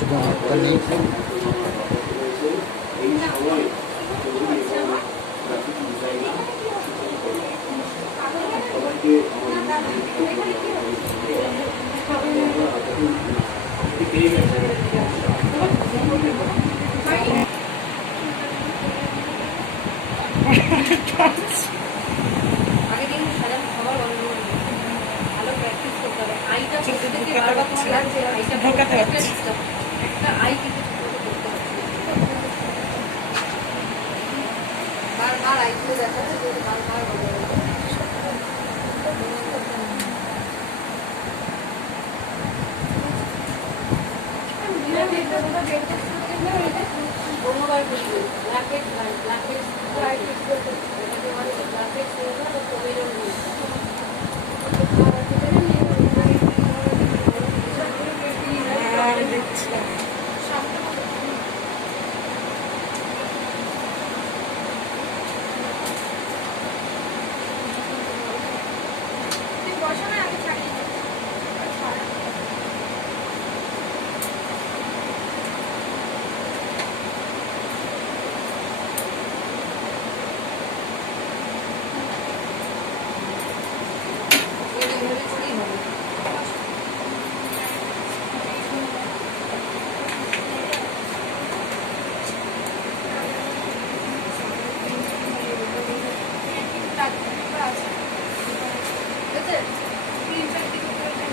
শুভমাত্রা নেই।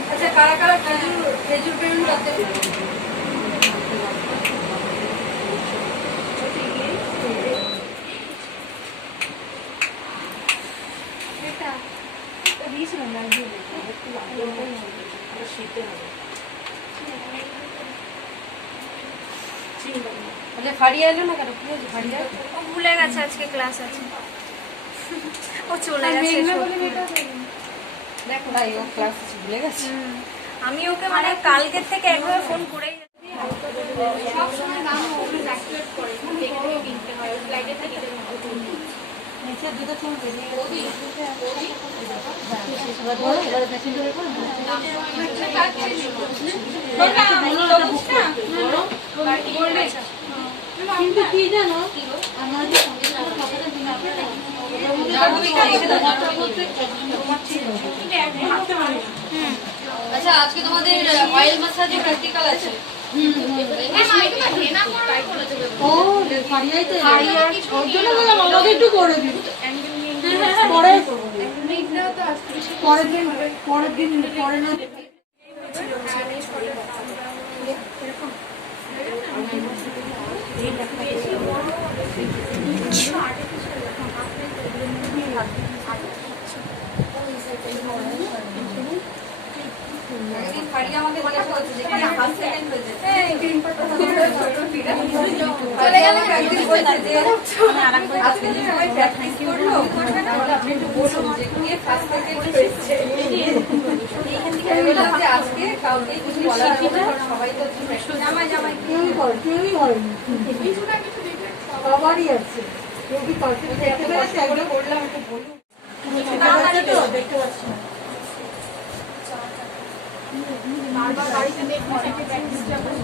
अच्छा काला काला खेजूर पेड़ लाते बेटा बीच में ना जी अच्छा फाड़िया एलो ना केन फाड़िया ভুলে গেছে আজকে ক্লাস আছে ও চলে গেছে দেখো ভাই ও ক্লাস ভুলে গেছে আমি ওকে মানে কালকে থেকে একবার ফোন করেই সব সময় নাম ওকে অ্যাক্টিভেট করে দেখে কিনতে হয় ফ্লাইটে থেকে নিচে দুটো চুল বেরিয়ে ওদি বড় বড় দেখেন ধরে কোন কিন্তু কি জানো আমাদের কথাটা দিন আচ্ছা আজকে তোমাদের অয়েল ম্যাসাজে প্র্যাকটিক্যাল আছে ও ফাড়িয়াইতে ওর জন্য বললাম আমাকে একটু করে দিন পরের দিন পরে না ফাড়িয়া আমাকে জিজ্ঞাসা করছে যে কি হাফ সেকেন্ড হয়েছে এই গ্রিন পাতা চলে গেল প্র্যাকটিস করতে যে আরেকবার আজকে যে সবাই প্র্যাকটিস করলো তাহলে আপনি একটু বলুন যে কে ফার্স্ট সেকেন্ড হয়েছে এইখান থেকে বললাম যে আজকে কাউকে কিছু বলার আছে না সবাই তো জামাই কেউই হয়নি কিছু না কিছু দেখে সবারই আছে কেউ কি পারফেক্ট দেখতে পেরেছে এগুলো করলাম একটু বলুন দেখতে পাচ্ছি না বারবার বাড়িতে দেখবো সেটা প্র্যাকটিসটা করি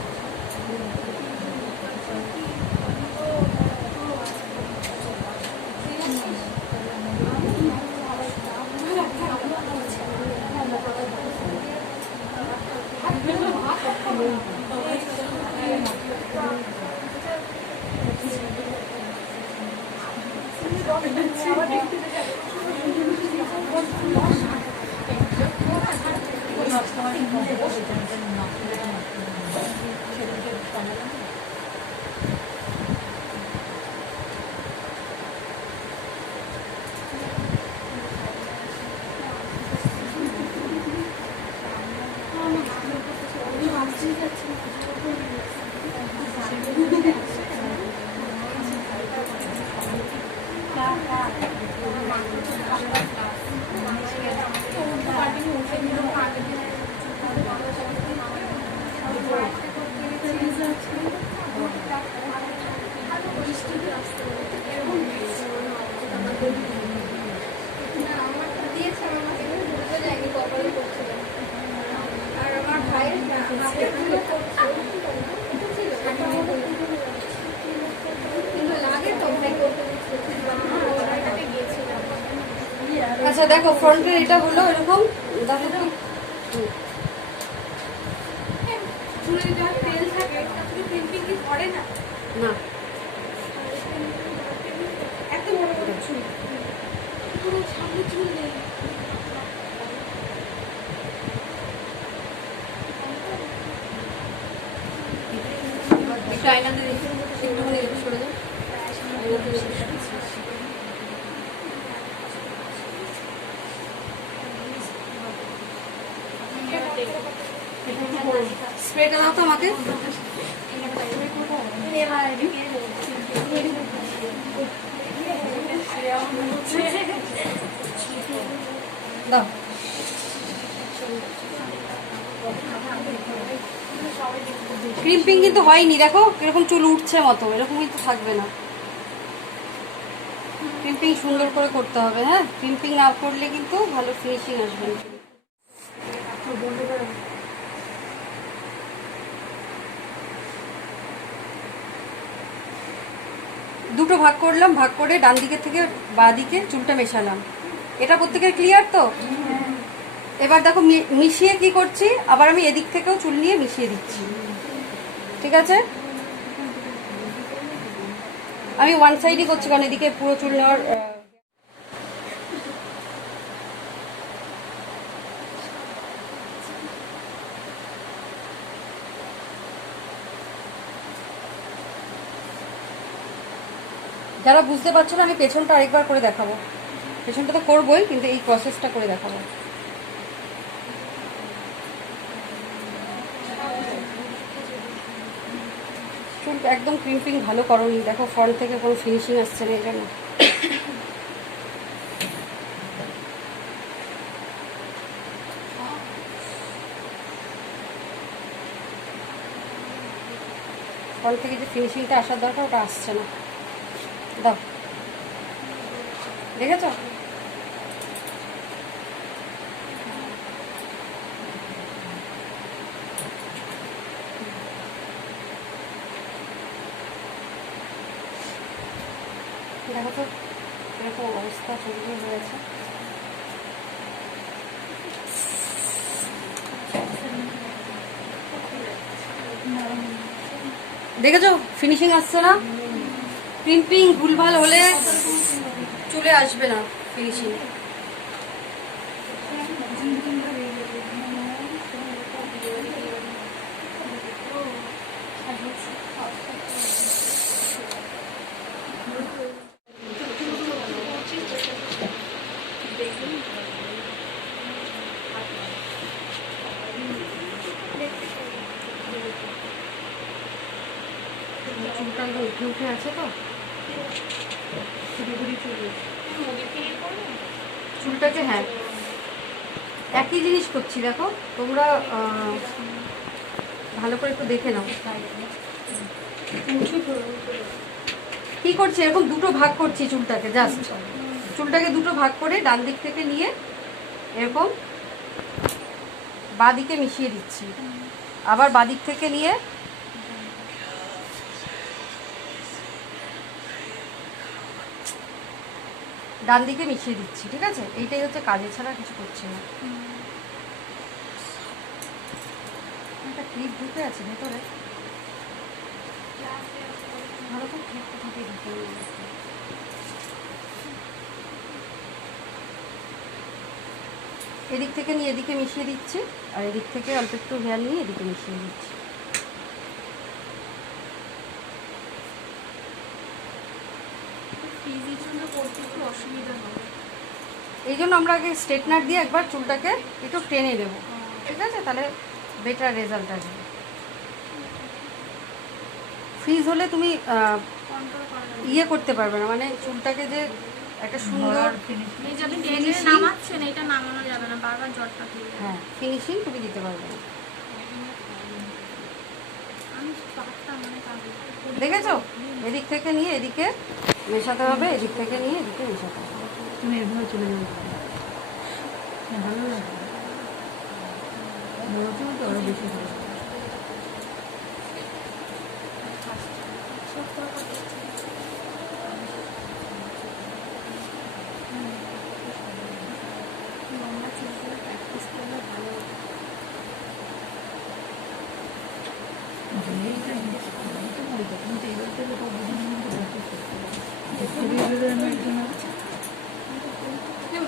আচ্ছা দেখো ফ্রন্টের এটা হলো এরকম, দেখো তো। চুলে যা তেল থাকে তাতে ক্রিম্পিং কি ধরে না? না এত বড় বড় চুল, পুরো সামনে চুল নেই। একটু আয়নাতে দেখি, একটুখানি একটু সরে যাও। আয়নাতে দেখি। স্প্রেটা দাও তো আমাকে। দাও। ক্রিম্পিং কিন্তু হয়নি, দেখো কিরকম চুল উঠছে মতো, এরকম কিন্তু থাকবে না। ক্রিম্পিং সুন্দর করে করতে হবে, হ্যাঁ ক্রিম্পিং না করলে কিন্তু ভালো ফিনিশিং আসবে না। দুটো ভাগ করলাম, ভাগ করে ডান দিকের থেকে বাঁ দিকে চুলটা মেশালাম। এটা প্রত্যেকের ক্লিয়ার তো? এবার দেখো মিশিয়ে কি করছি, আবার আমি এদিক থেকেও চুল নিয়ে মিশিয়ে দিচ্ছি, ঠিক আছে? আমি ওয়ান সাইডই করছি কারণ এদিকে পুরো চুল নেওয়ার যারা বুঝতে পারছো না, আমি পেছনটা আরেকবার করে দেখাবো। পেছনটা তো করবোই, কিন্তু এই প্রসেসটা করে দেখাবো। চুল একদম ক্রিম্পিং ভালো করোনি, দেখো ফ্রন্ট থেকে কোনো ফিনিশিং আসছে না এই জন্য। ফ্রন্ট থেকে যে ফিনিশিংটা আসার দরকার ওটা আসছে না। দাও, দেখেছো? দেখো তো এরকম অবস্থা চুলগুলো হয়েছে। দেখেছো ফিনিশিং আসছে না? ক্রিম্পিং ভুলভাল হলে চুলে আসবে না ফিনিশিং। চুলটা উঠে উঠে আছে তো, চুলটাকে হ্যাঁ একই জিনিস করছি, দেখো তোমরা ভালো করে একটু দেখে নাও কি করছি। এরকম দুটো ভাগ করছি চুলটাকে, জাস্ট চুলটাকে দুটো ভাগ করে ডান দিক থেকে নিয়ে এরকম বাঁ দিকে মিশিয়ে দিচ্ছি, আবার বাঁ দিক থেকে নিয়ে ডান দিকে মিশিয়ে দিচ্ছি, ঠিক আছে? এইটাই হচ্ছে কাজে, ছাড়া কিছু করছি না। একটা ক্লিপ ঢুকে আছে ভেতরে, ভালো তো ক্লিপটা ঢুকে ঢুকে এদিক থেকে নিয়ে এদিকে মিশিয়ে দিচ্ছি, আর এদিক থেকে অল্প একটু হেয়ার নিয়ে এদিকে মিশিয়ে দিচ্ছি। এই জন্য আমরা আগে স্ট্রেটনার দিয়ে একবার চুলটাকে একটু টেনে দেবো, ঠিক আছে? তাহলে বেটার রেজাল্ট আসবে। ফ্রিজ হলে তুমি ইয়ে করতে পারবে না, মানে চুলটাকে যে একটা সুন্দর হ্যাঁ ফিনিশিং তুমি দিতে পারবে না। দেখেছো এদিক থেকে নিয়ে এদিকে মেশাতে হবে, এদিক থেকে নিয়ে এদিকে মেশাতে হবে। তুমি এভাবে চলে যাবে, ভালো লাগবে। বড় চুল তো আরো বেশি ভালো।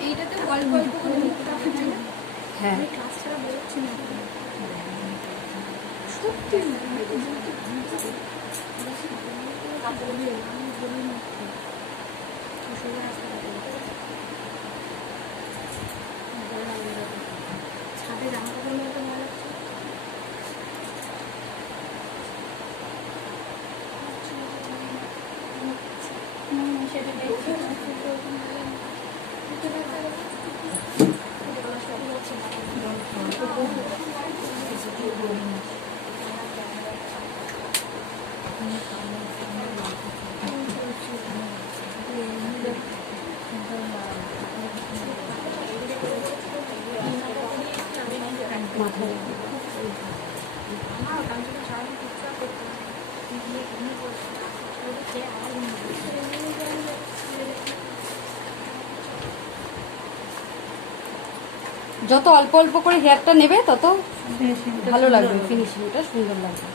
এইটাতে অল্প অল্প করে মুখটা হয় না? হ্যাঁ ক্লাস ছাড়া বেরোচ্ছি না সত্যি ছাদে জামা কাপড় মতো ভালো লাগছে সেটা দেখছি যত অল্প অল্প করে হেয়ারটা নেবে তত ভালো লাগবে, ফিনিশিংটা সুন্দর লাগবে।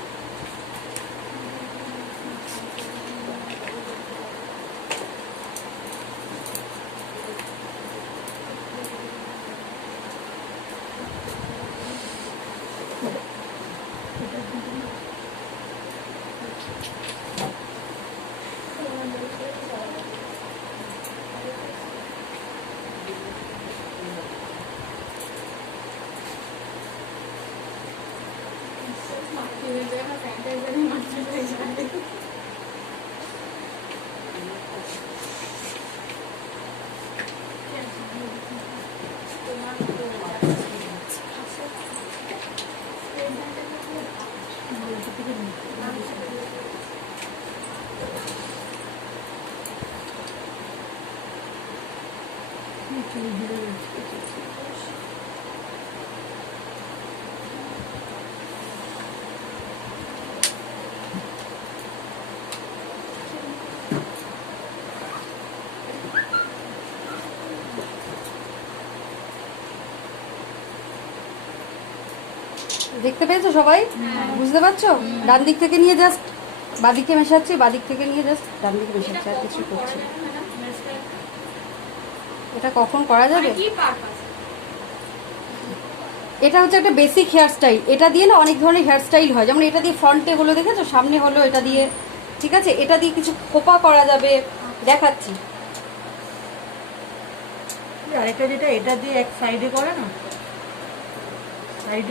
দেখতে পেয়েছো সবাই? বুঝতে পারছো? ডান দিক থেকে নিয়ে জাস্ট বাদিকে মেশাচ্ছি, বাদিক থেকে নিয়ে জাস্ট ডান দিকে মেশাচ্ছি, আর কিছু করছি না। এটা কখন করা যাবে? কি পারপাস এটা হচ্ছে একটা বেসিক হেয়ার স্টাইল। এটা দিয়ে না অনেক ধরনের হেয়ার স্টাইল হয়, যেমন এটা দিয়ে ফ্রন্টে হলো, দেখেছো, সামনে হলো এটা দিয়ে, ঠিক আছে? এটা দিয়ে কিছু খোপা করা যাবে, দেখাচ্ছি। আরেকটা যেটা এটা দিয়ে এক সাইডে করে না,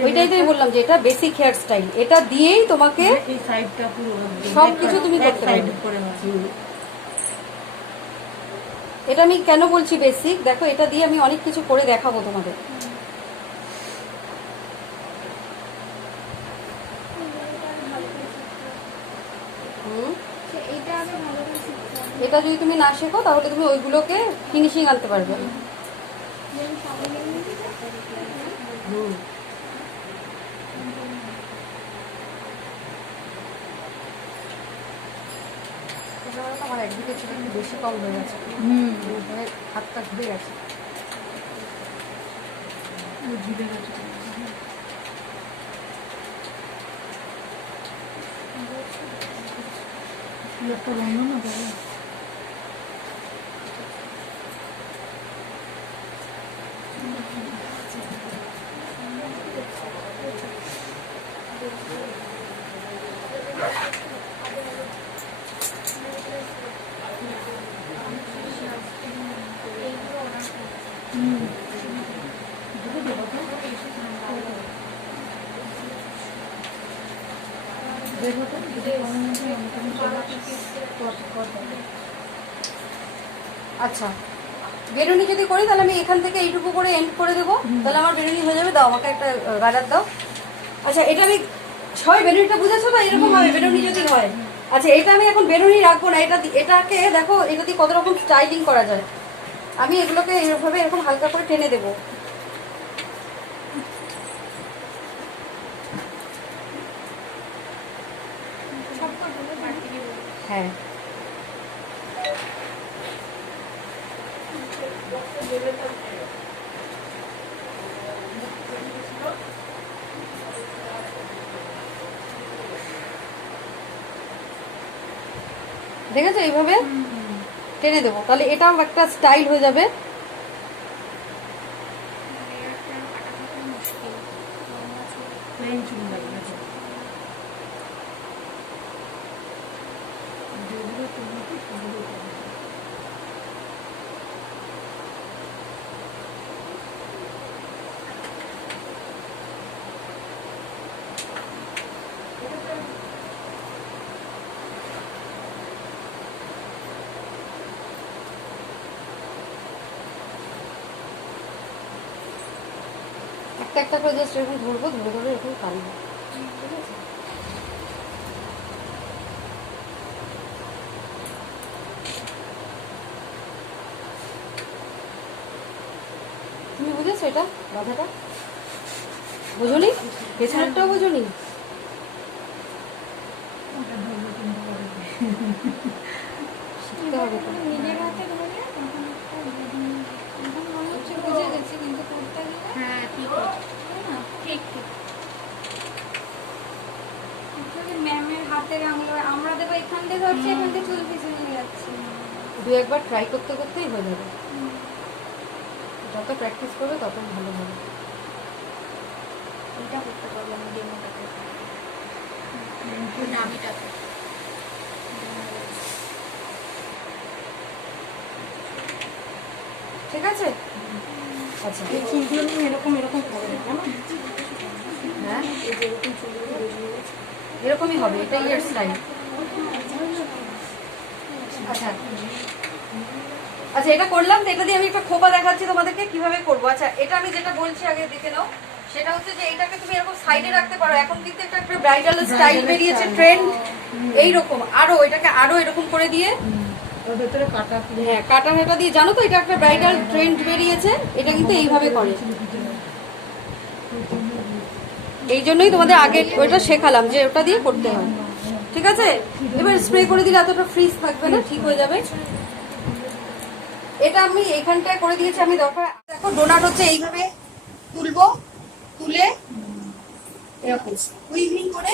ওইটাই তো আমি বললাম যে এটা বেসিক হেয়ার স্টাইল। এটা দিয়েই তোমাকে এই সাইডটা পুরো সবকিছু তুমি করতে সাইড পারবে। করে এটা আমি কেন বলছি বেসিক, দেখো এটা দিয়ে আমি অনেক কিছু করে দেখাবো তোমাদের। এইটা আমি ভালো করে শিখতে হবে এটা যদি তুমি না শেখো তাহলে তুমি ওইগুলোকে ফিনিশিং আনতে পারবে না। যেমন সামনে হুম। আমার একদিকে ছিল একটু বেশি কম হয়ে গেছে, হাতটা ঘুরে গেছে। একটা বন্ধ না আচ্ছা, বেরুনি যদি করি তাহলে আমি এখান থেকে এইটুকু করে এন্ড করে দেবো, তাহলে আমার বেরুনি হয়ে যাবে। দাও আমাকে একটা গার্ডার দাও। আচ্ছা, এটা আমি ছয় বেরুনিটা বুঝেছো তো? এরকম হবে বেরুনি যদি হয়। আচ্ছা, এটা আমি এখন বেরুনি রাখবো না, এটাকে দেখো এটা দিয়ে কত রকম স্টাইলিং করা যায়। আমি এগুলোকে এভাবে এরকম হালকা করে টেনে দেবো। হ্যাঁ, দেখেছো এইভাবে টেনে দেবো, তাহলে এটাও একটা স্টাইল হয়ে যাবে। প্লেন চুল লাগবে না। যেগুলো তোমাকে সেগুলো করবে। একটা একটা করে জাস্ট এরকম ধরবো, ধরে ধরে এরকম টানবো। ঠিক আছে? তুমি বুঝেছো এটা বাধাটা? বুঝুনি? পেছনেরটাও বুঝুনি? ওটা ধরবো কিন্তু পরে। শিখতে হবে তো। নিজের হাতে ধরলে তখন এখন মনে হচ্ছে বুঝে গেছি, কিন্তু করতে গেলে হ্যাঁ ঠিক আছে, তাই না? ঠিক ঠিক। Actually ম্যামের হাতের আমরা দেবো এখান দিয়ে ধরছি, এখান দিয়ে চুল পিছনে যাচ্ছে। দু একবার ট্রাই করতে করতেই হয়ে যাবে। যত প্র্যাকটিস করবে তত ভালো হবে। এটা করতে পারবো আমি ডেমোটাকে, দামিটাকে। ঠিক আছে? আচ্ছা, এই চুলগুলো নিয়ে এরকম এরকম করে না, জানো? হ্যাঁ এই যে এরকম চুলগুলো বেরিয়ে গেছে। এরকমই হবে, এটাই এর স্টাইল। আচ্ছা আচ্ছা, এটা করলাম তো, এটা দিয়ে আমি একটা খোপা দেখাচ্ছি তোমাদেরকে কিভাবে করবো। আচ্ছা, এটা আমি যেটা বলছি আগে দেখে নাও। সেটা হচ্ছে যে এটাকে তুমি এরকম সাইডে রাখতে পারো। এখন কিন্তু একটা ব্রাইডাল স্টাইল বেরিয়েছে, ট্রেন্ড এইরকম। আরো এটাকে আরো এরকম করে দিয়ে, ওর ভেতরে কাটা হ্যাঁ কাটা হাটা দিয়ে, জানো তো এটা একটা ব্রাইডাল ট্রেন্ড বেরিয়েছে। এটা কিন্তু এইভাবে করে। এই জন্যই তোমাদের আগে ওইটা শেখালাম যে ওটা দিয়ে করতে হয়। ঠিক আছে? এবার স্প্রে করে দিলে এতটা ফ্রিজ থাকবে না, ঠিক হয়ে যাবে। এটা আমি এইখানটায় করে দিয়েছি আমি। দরকার দেখো, ডোনাট হচ্ছে এইভাবে তুলবো, তুলে এরকম উইভিং করে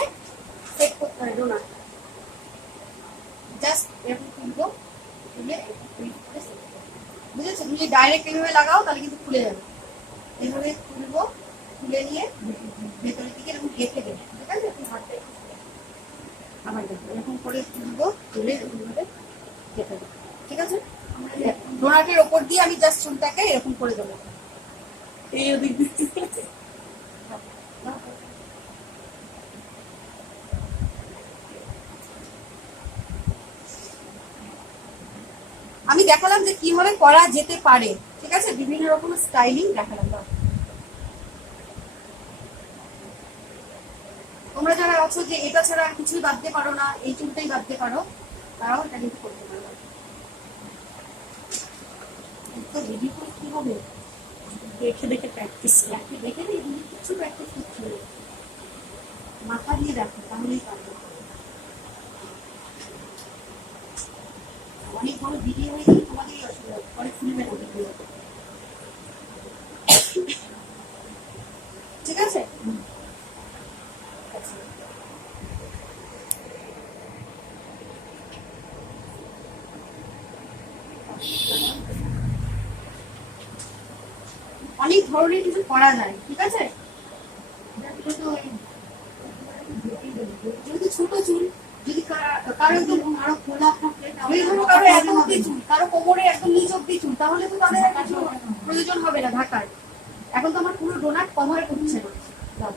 সেট করতে হয় ডোনাট। জাস্ট এরকম তুলবো, তুলে বুঝেছো? তুমি যদি ডাইরেক্ট এইভাবে লাগাও তাহলে কিন্তু খুলে যাবে। এইভাবে তুলবো, তুলে নিয়ে ভেতরের দিকে এরকম গেঁথে দেবে। ঠিক আছে? হাতে আবার দেখো এরকম করে তুলবো, তুলে এরকম ভাবে গেঁথে দেবো। ঠিক আছে? ডোনাটের ওপর দিয়ে আমি জাস্ট চুলটাকে এরকম করে দেবো। এই ওদিক দিয়ে। আমি দেখালাম যে কিভাবে করা যেতে পারে। ঠিক আছে? বিভিন্ন রকম স্টাইলিং দেখালাম। তোমরা যারা আছো যে এটা ছাড়া আর কিছুই বাদতে পারো না, এই চুলটাই বাদতে পারো, তারাও এটা কিন্তু করতে পারো। তো ভিডিও করে কি হবে? দেখে দেখে প্র্যাকটিস দেখে দেখে কিছু প্র্যাকটিস করতে হবে, মাথা দিয়ে দেখো তাহলেই পারবে। অনেক বড় ভিডিও হয়ে গেলে তোমাদেরই অসুবিধা, পরে খুলবে না ভিডিও। ঠিক আছে? অনেক ধরনের কিছু করা যায়। ঠিক আছে? যদি ছোট চুল, যদি কারো আরো খোলা থাকে, কারো এত অব্দি চুল, কারো কোমরে একদম নিচ অব্দি চুল, তাহলে তো তাদের আর কিছু প্রয়োজন হবে না ঢাকার। এখন তো আমার পুরো ডোনাট কভার করছে না।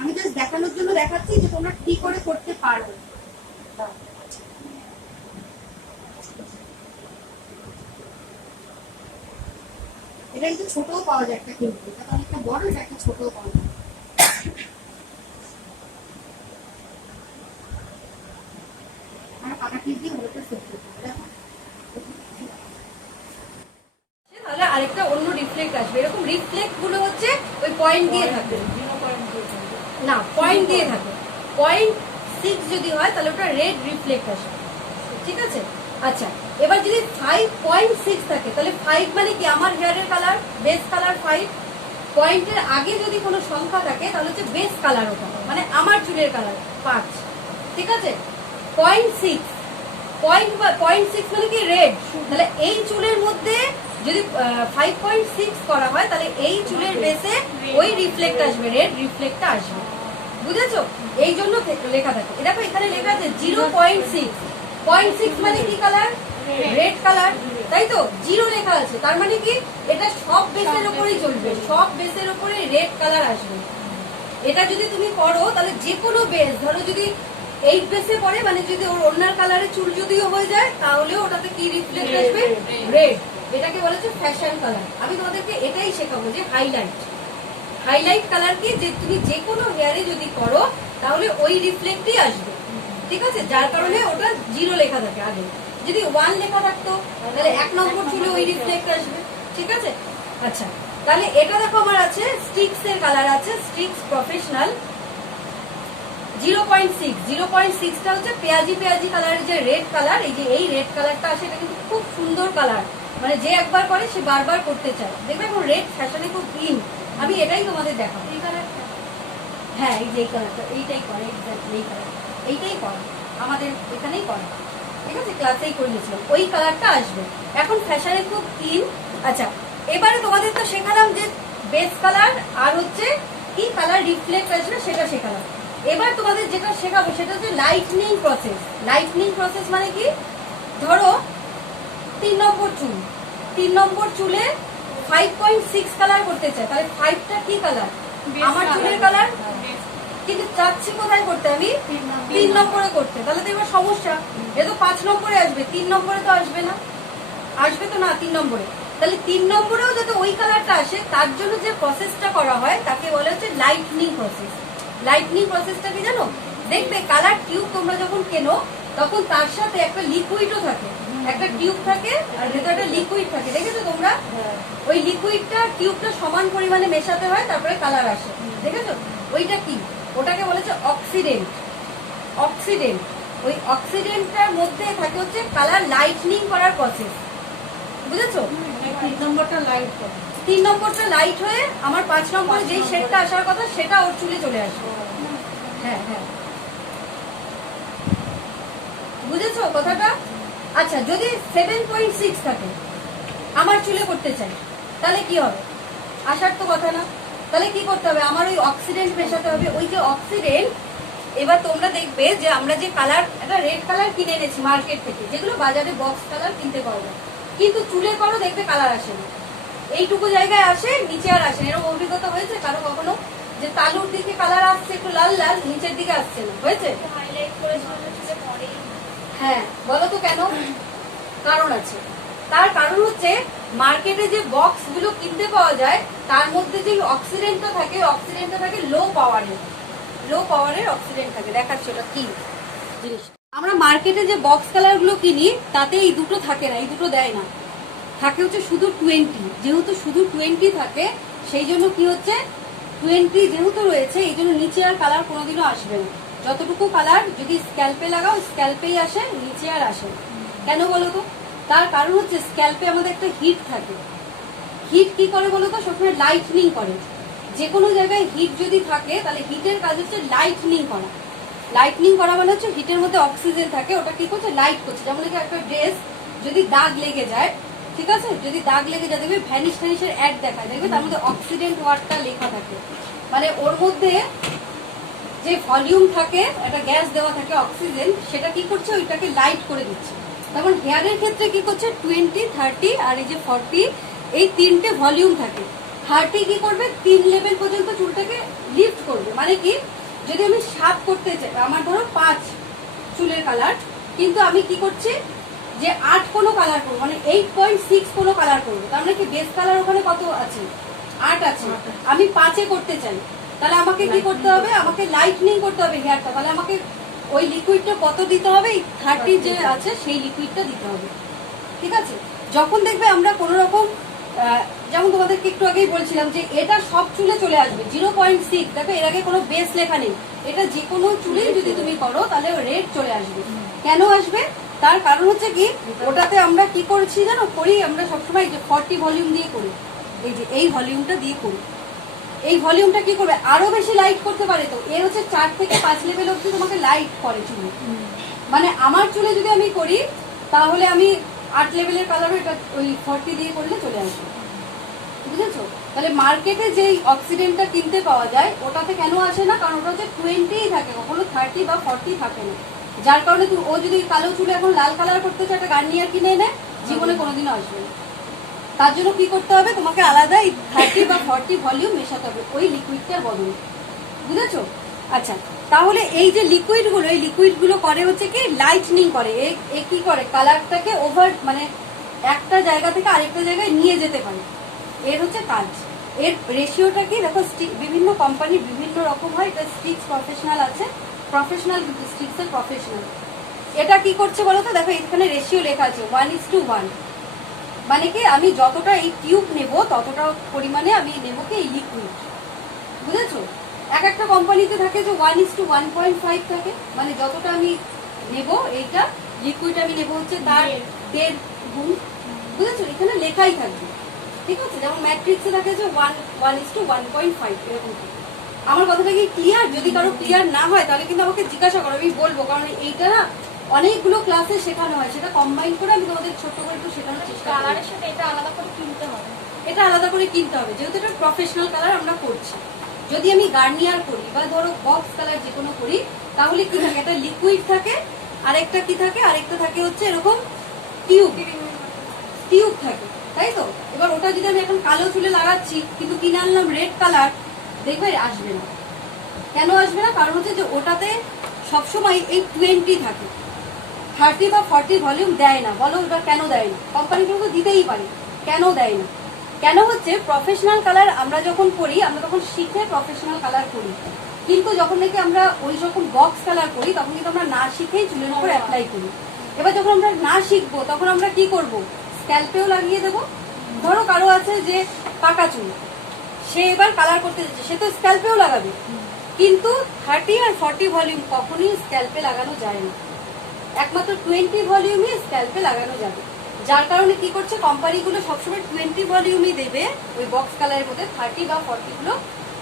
আমি জাস্ট দেখানোর জন্য দেখাচ্ছি যে তোমরা কি করে করতে পারো। এটা কিন্তু ছোটও পাওয়া যায়, একটা কিন্তু এটা তো অনেকটা বড়, এটা একটা ছোটও পাওয়া যায়। আর পাকা টিপ দিয়ে ওটা সেট করতে হবে। তাহলে আরেকটা অন্য রিফ্লেক্ট আসবে। এরকম রিফ্লেক্ট গুলো হচ্ছে ওই পয়েন্ট দিয়ে থাকে না, পয়েন্ট দিয়ে থাকে। 0.6 যদি হয় তাহলে ওটা রেড রিফ্লেক্ট আসে। ঠিক আছে? আচ্ছা, এবার যদি 5.6 থাকে তাহলে 5 মানে কি? আমার হেয়ারের কালার, বেস কালার 5, পয়েন্টের আগে যদি কোনো সংখ্যা থাকে তাহলে হচ্ছে বেস কালার, ওটা মানে আমার চুলের কালার 5, ঠিক আছে। 0.6 0.6 মানে কি রেড, তাহলে এই চুলের মধ্যে যদি 5.6 করা হয় তাহলে এই চুলের বেসে ওই রিফ্লেক্ট আসবে, রেড রিফ্লেক্টটা আসবে, বুঝেছো? এই জন্য লেখা থাকে। দেখো এখানে লেখা আছে 0.6, 0.6 মানে কি কালার? রেড কালার, তাই তো? 0 লেখা আছে, তার মানে কি এটা সব বেসের উপরেই চলবে, সব বেসের উপরে রেড কালার আসবে। এটা যদি তুমি করো তাহলে যে কোনো বেস, ধরো যদি 8 বেসে পড়ে, মানে যদি ওর অন্যার কালারের চুল যদিও হয়ে যায় তাহলেও ওটাতে কি রিফ্লেক্ট আসবে? রেড। এটাকে বলা হচ্ছে ফ্যাশন কালার। আমি তোমাদেরকে এটাই শেখাবো যে হাইলাইট কালার কি, যে তুমি যে কোনো হেয়ারে যদি করো তাহলে ওই রিফ্লেক্টই আসবে, ঠিক আছে? যার কারণে ওটা 0 লেখা থাকে আগে। যদি 1 লেখা থাকতো তাহলে 1 নম্বর চুলে ওই রিফ্লেক্ট আসবে, ঠিক আছে? আচ্ছা, তাহলে এটা দেখো আমার আছে স্টিক্স এর কালার আছে, স্টিক্স প্রফেশনাল 0.6। 0.6টা হচ্ছে পেঁয়াজি কালারের যে রেড কালার, এই যে এই রেড কালারটা আসে, এটা কিন্তু খুব সুন্দর কালার, মানে যে একবার করে সে বারবার করতে চায়। দেখবে এখন রেড ফ্যাশনে খুব ইন, আমি এটাই তোমাদের দেখাবো। এই কালারটা, হ্যাঁ এই যে এই কালারটা, এইটাই করে, এক্স্যাক্টলি এই কালার, এইটাই করে আমাদের এখানেই করে, ঠিক আছে? ক্লাসেই করিয়েছিলাম, ওই কালারটা আসবে এখন ফ্যাশনে খুব ইন। আচ্ছা, এবারে তোমাদের তো শেখালাম যে বেস কালার আর হচ্ছে কি কালার রিফ্লেক্ট আসবে সেটা শেখালাম। এবার তোমাদের যেটা শেখাবো সেটা হচ্ছে লাইটনিং প্রসেস। লাইটনিং প্রসেস মানে কি, ধরো 3 নম্বর চুলে 5.6 কালার করতে চাই, তাহলে 5টা কি কালার? আমার চুলের কালার, কিন্তু চাচ্ছি কোথায় করতে? আমি 3 নম্বরে করতে, তাহলে তো এবার সমস্যা, এটা তো 5 নম্বরে আসবে, 3 নম্বরে তো আসবে না, আসবে তো না 3 নম্বরে। তাহলে 3 নম্বরেও যাতে ওই কালারটা আসে তার জন্য যে প্রসেসটা করা হয় তাকে বলা হচ্ছে লাইটনিং প্রসেস। লাইটনিং প্রসেসটা কি জানো? দেখবে কালার টিউব তোমরা যখন কেনো তখন তার সাথে একটা লিকুইডও থাকে, একটা টিউব থাকে আর ভেতরে একটা লিকুইড থাকে, দেখেছো তোমরা? ওই লিকুইডটা টিউবটা সমান পরিমাণে মেশাতে হয়, তারপরে কালার আসে, দেখেছো? ওইটা কি? ওটাকে বলেছে অক্সিডেন্ট। ওই অক্সিডেন্টটার মধ্যে থাকে হচ্ছে কালার লাইটনিং করার প্রসেস, বুঝেছো? 3 নম্বরটা লাইট করে, 3 নম্বরটা লাইট হয়ে আমার 5 নম্বরে যেই শেডটা আসার কথা সেটা ওর চুলে চলে আসবে। হ্যাঁ, বুঝেছো কথাটা? আচ্ছা, যদি 7.6 থাকে আমার চুলে করতে চাই তাহলে কি হবে? আসার তো কথা না, তাহলে কি করতে হবে? আমার ওই অক্সিডেন্ট মেশাতে হবে। ওই যে অক্সিডেন্ট, এবার তোমরা দেখবে যে আমরা যে কালার, একটা রেড কালার কিনে এনেছি মার্কেট থেকে, যেগুলো বাজারে বক্স কালার কিনতে পাওয়া যায়, কিন্তু চুলে করো দেখবে কালার আসে না, এইটুকু জায়গায় আসে, নিচে আর আসে না। এরকম অভিজ্ঞতা হয়েছে কারো কখনো যে তালুর দিকে কালার আসছে একটু লাল লাল, নিচের দিকে আসছে না? হয়েছে? হ্যাঁ, বলো তো কেন? কারণ আছে। তার কারণ হচ্ছে মার্কেটে যে বক্স গুলো কিনতে পাওয়া যায় তার মধ্যে যে অক্সিডেন্টটা থাকে লো পাওয়ারের অক্সিডেন্ট থাকে। দেখাচ্ছি ওটা কি জিনিস। আমরা মার্কেটে যে বক্স কালার গুলো কিনি তাতে এই দুটো থাকে না, এই দুটো দেয় না, থাকে হচ্ছে শুধু 20। যেহেতু শুধু 20 থাকে সেই জন্য কি হচ্ছে, 20 যেহেতু রয়েছে এই জন্য নিচে আর কালার কোনোদিনও আসবে না। যতটুকু কালার যদি স্ক্যাল্পে লাগাও স্ক্যাল্পেই আসে, নিচে আর আসে না। কেন বলো তো? তার কারণ হচ্ছে স্ক্যাল্পে আমাদের একটা হিট থাকে। হিট কি করে বলো তো? সবসময় লাইটনিং করে। যে কোনো জায়গায় হিট যদি থাকে তাহলে হিটের কাজ হচ্ছে লাইটনিং করা। লাইটনিং করা মানে হচ্ছে হিটের মধ্যে অক্সিজেন থাকে, ওটা কি করছে? লাইট করছে। যেমন একটা ড্রেস যদি দাগ লেগে যায়, ঠিক আছে, যদি দাগ লেগে যায় দেখবে ভ্যানিশের অ্যাড দেখায়, দেখবে তার মধ্যে অক্সিডেন্ট ওয়ার্ডটা লেখা থাকে, মানে ওর মধ্যে যে ভলিউম থাকে, একটা গ্যাস দেওয়া থাকে অক্সিজেন, সেটা কি করছে? ওইটাকে লাইট করে দিচ্ছে। তখন হেয়ারের ক্ষেত্রে কি করছে? 20, 30 আর এই যে 40, এই 3টে ভলিউম থাকে। 30 কি করবে? 3 লেভেল পর্যন্ত চুলটাকে লিফট করবে। মানে কি, যদি আমি 7 করতে চাই, আমার ধরো 5 চুলের কালার, কিন্তু আমি কি করছি যে 8 কোনো কালার করবো, মানে 8.6 কোনো কালার করবো, তার মানে কি বেস কালার ওখানে কত আছে? 8 আছে। আমি 5-এ করতে চাই, তাহলে আমাকে কি করতে হবে? আমাকে লাইটনিং করতে হবে হেয়ারটা। তাহলে আমাকে ওই লিকুইডটা কত দিতে হবে? 30 যে আছে সেই লিকুইডটা দিতে হবে, ঠিক আছে? যখন দেখবে আমরা কোনো রকম, যেমন তোমাদেরকে একটু আগেই বলছিলাম যে এটা সব চুলে চলে আসবে 0.6, দেখো এর আগে কোনো বেস লেখা নেই, এটা যে কোনো চুলেই যদি তুমি করো তাহলে রেড চলে আসবে। কেন আসবে? তার কারণ হচ্ছে কি, ওটাতে আমরা কি করছি জানো? করি আমরা সবসময় যে 40 ভলিউম দিয়ে করি, এই যে এই ভলিউমটা দিয়ে করি, এই ভলিউমটা কি করবে, আরো বেশি লাইট করতে পারে। তো এর হচ্ছে 4 থেকে 5 লেভেল অব্দি তোমাকে লাইট করে চুলে। মানে আমার চুলে যদি আমি করি তাহলে আমি 8 লেভেলের কালারও এটা ওই 40 দিয়ে করলে চলে আসবে, বুঝেছো? তাহলে মার্কেটে যেই অক্সিডেন্টটা কিনতে পাওয়া যায় ওটাতে কেন আসে না, কারণ ওটা হচ্ছে 20ই থাকে, কখনো 30 বা 40 থাকে না। যার কারণে ও যদি কালো চুলে এখন লাল কালার করতে চায়, একটা গার্নিয়ার কিনে এনে জীবনে কোনোদিনও আসবে না। তার জন্য কি করতে হবে, তোমাকে আলাদা 30 বা 40 ভলিউম মেশাতে হবে ওই লিকুইডটার বদলে, বুঝেছো? আচ্ছা, তাহলে এই যে লিকুইডগুলো, এই লিকুইডগুলো করে হচ্ছে কি লাইটনিং করে। এ কি করে, কালারটাকে ওভার মানে একটা জায়গা থেকে আরেকটা জায়গায় নিয়ে যেতে পারে, এর হচ্ছে কাজ। এর রেশিওটা কি দেখো, বিভিন্ন কোম্পানির বিভিন্ন রকম হয়। এটা স্টিক্স প্রফেশনাল আছে, প্রফেশনাল কিন্তু স্টিক্সের প্রফেশনাল। এটা কি করছে বলো তো, দেখো এখানে রেশিও লেখা আছে 1:1। মানে কি আমি যতটা এই টিউব নেব ততটা পরিমাণে আমি নেব কি এই লিকুইড, বুঝেছো? এক একটা কোম্পানিতে থাকে যে 1:1.5 থাকে, মানে যতটা আমি নেব এইটা লিকুইড আমি নেব হচ্ছে তার 1.5 গুণ, বুঝেছো? এখানে লেখাই থাকবে, ঠিক আছে? যেমন ম্যাট্রিক্সে থাকে যে 1:1.5 এরকম। আমার কথাটা কি ক্লিয়ার? যদি কারো ক্লিয়ার না হয় তাহলে কিন্তু আমাকে জিজ্ঞাসা করো, আমি বলবো। কারণ এইটা না অনেকগুলো ক্লাসে শেখানো হয়, সেটা কম্বাইন করে আমি তোমাদের ছোট্ট করে একটু শেখানোর চেষ্টা করি। কালারের সাথে এটা আলাদা করে কিনতে হবে, এটা আলাদা করে কিনতে হবে, যেহেতু এটা প্রফেশনাল কালার আমরা করছি। যদি আমি গার্নিয়ার করি বা ধরো বক্স কালার যে কোনো করি, তাহলে কি থাকে, একটা লিকুইড থাকে, আরেকটা কি থাকে, আরেকটা থাকে হচ্ছে এরকম টিউব থাকে, তাই তো? এবার ওটা যদি আমি এখন কালো চুলে লাগাচ্ছি কিন্তু কিনে আনলাম রেড কালার, দেখবে আসবে না। কেন আসবে না? কারণ হচ্ছে যে ওটাতে সবসময় এই 20 থাকে, 30 বা 40 ভলিউম দেয় না। বলো ওটা কেন দেয় না? কোম্পানিগুলো তো দিতেই পারে, কেন দেয় না? কেন হচ্ছে, প্রফেশনাল কালার আমরা যখন করি আমরা তখন শিখে প্রফেশনাল কালার করি, কিন্তু যখন নাকি আমরা ওই রকম বক্স কালার করি তখন কিন্তু আমরা না শিখেই চুলের উপর অ্যাপ্লাই করি। এবার যখন আমরা না শিখবো তখন আমরা কি করব, স্ক্যাল্পেও লাগিয়ে দেবো। ধরো কারো আছে যে পাকা চুল, সে এবার কালার করতে যাচ্ছে, সে তো স্ক্যাল্পেও লাগাবে, কিন্তু 30 আর 40 ভলিউম কখনোই স্ক্যাল্পে লাগানো যায় না, একমাত্র 20 ভলিউমই স্ক্যাল্পে লাগানো যাবে। যার কারণে কি করছে, কোম্পানিগুলো সবসময় 20 ভলিউমই দেবে ওই বক্স কালারের মধ্যে, 30 বা 40 গুলো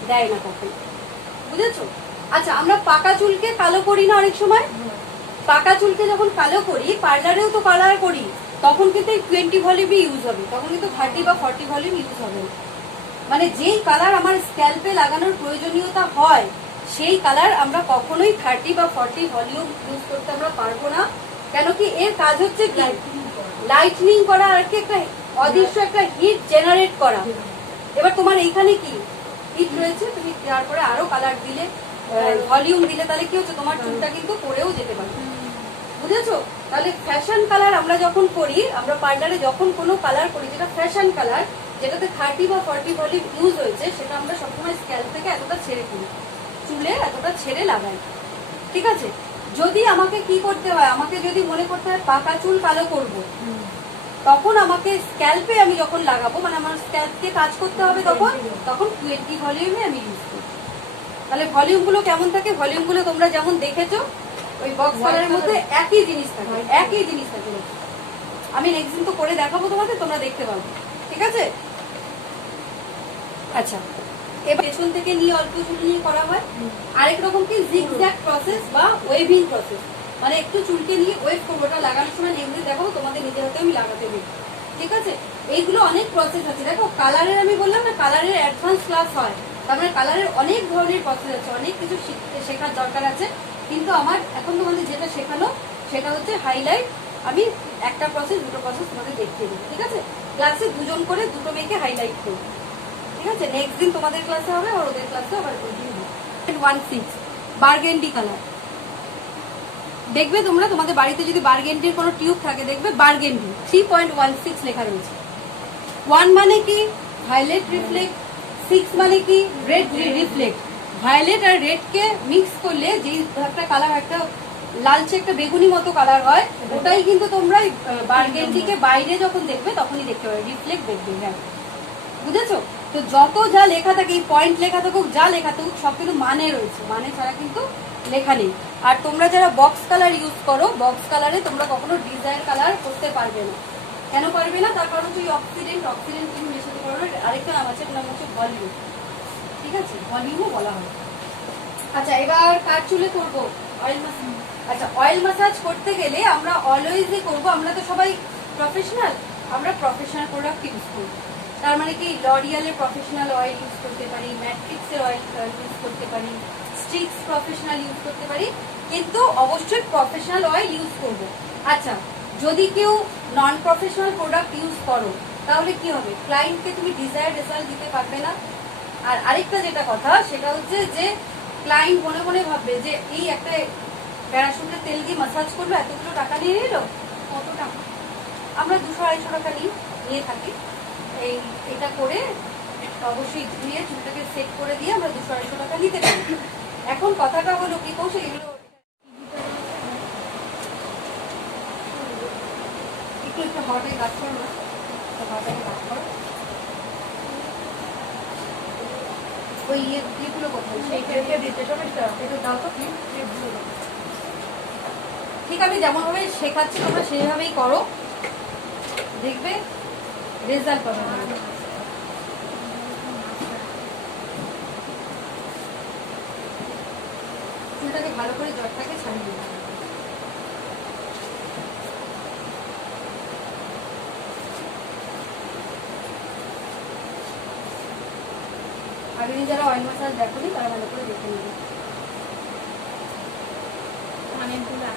দেয় না কখনো, বুঝেছো? আচ্ছা, আমরা পাকা চুলকে কালো করি না অনেক সময়? পাকা চুলকে যখন কালো করি, পার্লারেও তো কালার করি, তখন কিন্তু এই 20 ভলিউমই ইউজ হবে, তখন কিন্তু 30 বা 40 ভলিউম ইউজ হবে না। মানে যেই কালার আমার স্ক্যাল্পে লাগানোর প্রয়োজনীয়তা হয় সেই কালার আমরা কখনোই 30 বা 40 ভলিউম ইউজ করতে আমরা পারবো না। কেন কি, এর কাজ হচ্ছে কি লাইটনিং করা আর কি একটা অদৃশ্য একটা হিট জেনারেট করা। এবার তোমার এইখানে কি হিট রয়েছে, তুমি তারপরে আরো কালার দিলে, ভলিউম দিলে, তাহলে কি হচ্ছে, তোমার চুলটা কিন্তু পরেও যেতে পারে, বুঝেছো? তাহলে ফ্যাশন কালার আমরা যখন করি, আমরা পার্লারে যখন কোনো কালার করি যেটা ফ্যাশন কালার, যেটাতে 30 বা 40 ভলিউম ইউজ হয়েছে, সেটা আমরা সবসময় স্ক্যাল্প থেকে এতটা ছেড়ে করি, চুলে এতটা ছেড়ে লাগাই, ঠিক আছে? যদি আমাকে কি করতে হয়, আমাকে যদি মনে করতে হয় পাকা চুল কালো করব, তখন আমাকে স্ক্যাল্পে আমি যখন লাগাবো, মানে আমার স্ক্যাল্পকে কাজ করতে হবে, তখন 20 ভলিউমে আমি ইউজ করি। তাহলে ভলিউম গুলো কেমন থাকে, ভলিউম গুলো তোমরা যেমন দেখেছো ওই বক্স কালারের মধ্যে একই জিনিস থাকে, একই জিনিস থাকে। আমি নেক্সট দিন তো করে দেখাবো তোমাকে, তোমরা দেখতে পাবো, ঠিক আছে? আচ্ছা, এবার পেছন থেকে নিয়ে অল্প চুল নিয়ে করা হয়। আরেক রকম কি জিগজ্যাগ প্রসেস বা ওয়েভিং প্রসেস, মানে একটু চুলকে নিয়ে ওয়েভ করবো, ওটা লাগানোর সময় নেক্সট দিন দেখাবো তোমাদের, নিজের হাতে আমি লাগাতে দেবো, ঠিক আছে? এইগুলো অনেক প্রসেস আছে। দেখো কালারের আমি বললাম না, কালারের অ্যাডভান্স ক্লাস হয়, তার মানে কালারের অনেক ধরনের প্রসেস আছে, অনেক কিছু শেখার দরকার আছে। কিন্তু আমার এখন তোমাদের যেটা শেখানো সেটা হচ্ছে হাইলাইট। আমি একটা প্রসেস দুটো প্রসেস তোমাদের দেখিয়ে দেবো, ঠিক আছে? ক্লাসে দুজন করে দুটো মেয়েকে হাইলাইট করবো, ঠিক আছে? নেক্সট দিন তোমাদের ক্লাসে হবে আর ওদের ক্লাসে আবার 16 বার্গেন্ডি কালার। দেখবে তোমরা তোমাদের বাড়িতে যদি বার্গেন্ডির কোনো টিউব থাকে, দেখবে বার্গেন্ডি 3.16 লেখা রয়েছে। 1 মানে কি ভায়োলেট রিফ্লেক্ট, 6 মানে কি রেড রিফ্লেক্ট। ভায়োলেট আর রেড কে মিক্স করলে যেই একটা কালার, একটা লালচে একটা বেগুনি মতো কালার হয়, ওটাই কিন্তু তোমরা বার্গেন্ডিকে বাইরে যখন দেখবে তখনই দেখতে পাবে, রিফ্লেক্ট দেখবে। হ্যাঁ, বুঝেছো? তো যত যা লেখা থাকে, এই পয়েন্ট লেখা থাকুক, যা লেখা থাকুক, সব কিন্তু মানে রয়েছে, মানে ছাড়া কিন্তু লেখা নেই। আর তোমরা যারা বক্স কালার ইউজ করো, বক্স কালারে তোমরা কখনো ডিজাইন কালার করতে পারবে না। কেন পারবে না? তার কারণ হচ্ছে অক্সিডেন্ট তুমি মেশাতে পারবে। আরেকটা নাম আছে, নাম হচ্ছে ভলিউম। ঠিক আছে, ভলিউমও বলা হয়। আচ্ছা, এবার কার চুলে করব অয়েল মাসাজ। আচ্ছা, অয়েল মাসাজ করতে গেলে আমরা অলওয়েজই করব, আমরা তো সবাই প্রফেশনাল, আমরা প্রফেশনাল প্রোডাক্ট ইউজ করব। তার মানে কি, লরিয়ালের প্রফেশনাল অয়েল ইউজ করতে পারি, ম্যাট্রিক্সের অয়েল ইউজ করতে পারি, স্ট্রিক্স প্রফেশনাল ইউজ করতে পারি, কিন্তু অবশ্যই প্রফেশনাল অয়েল ইউজ করব। আচ্ছা, যদি কেউ নন প্রফেশনাল প্রোডাক্ট ইউজ করো তাহলে কি হবে, ক্লায়েন্টকে তুমি ডিজায়ার রেজাল্ট দিতে পারবে না। আর আরেকটা যেটা কথা সেটা হচ্ছে যে ক্লায়েন্ট মনে মনে ভাববে যে এই একটা প্যারাশুটের তেল দিয়ে মাসাজ করলো, এতগুলো টাকা নিয়ে নিল। কত টাকা? আমরা 200-250 টাকা নিয়ে থাকি। এটা করে অবশ্যই ধুয়ে চুলটাকে সেট করে দিয়ে আমরা 200-250 টাকা নিতে পারি। এখন কথাটা হলো কি কৌশল, এগুলো একটু হটে কাজ করো না, হটে কাজ করো। ওই ইয়েগুলো কোথায়? ঠিক, আমি যেমন ভাবে শেখাচ্ছি তোমরা সেইভাবেই করো, দেখবে রেজাল্ট পাবে। চুলটাকে ভালো করে জটটাকে ছাড়িয়ে দিতে হবে। আগের দিন যারা অয়েল মাসাজ দেখোনি তারা ভালো করে দেখে নেবে। অনেকগুলো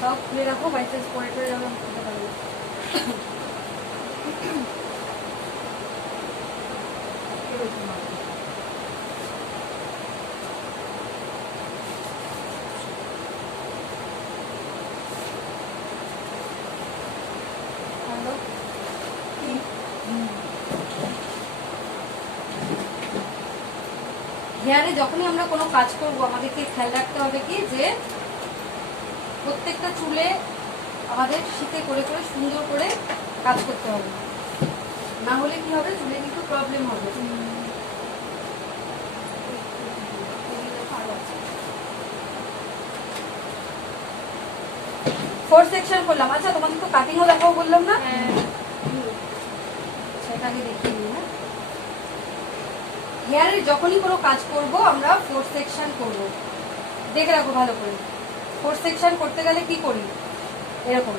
সব খুলে রাখো, বাইচান্স পরে টরে যেন খুলতে পারবে। হেয়ারে যখনই আমরা কোনো কাজ করবো আমাদেরকে খেয়াল রাখতে হবে কি যে প্রত্যেকটা চুলে আমাদের শীতে করে করে সুন্দর করে কাজ করতে হবে, না হলে কি হবে, চুলে কিন্তু প্রবলেম হবে। ফোর সেকশন করলাম। আচ্ছা, তোমাদের তো কাটিংও দেখাও বললাম না, সেটাকে দেখিয়ে নিই না। হেয়ারের যখনই কোনো কাজ করব আমরা 4 সেকশন করব, দেখে রাখো ভালো করে। 4 সেকশন করতে গেলে কি করি, এরকম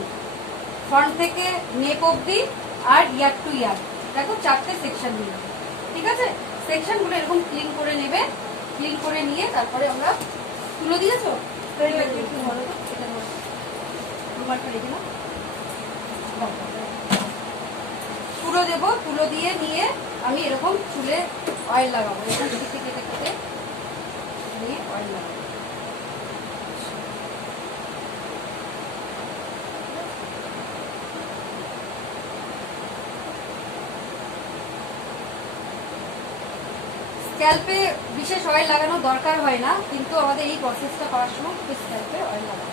ফ্রন্ট থেকে নেক অবধি আর ইয়ার টু ইয়ার, দেখো 4টে সেকশন দিই। ঠিক আছে, সেকশনগুলো এরকম ক্লিন করে নেবে, ক্লিন করে নিয়ে তারপরে আমরা তুলো দিয়েছো তুলো দেবো, তুলো দিয়ে নিয়ে আমি এরকম চুলে অয়েল লাগাবো, এরকম কেটে কেটে কেটে নিয়ে অয়েল লাগাবো। স্ক্যাল্পে বিশেষ অয়েল লাগানোর দরকার হয় না, কিন্তু আমাদের এই প্রসেসটা করার সময় স্ক্যাল্পে অয়েল লাগানো।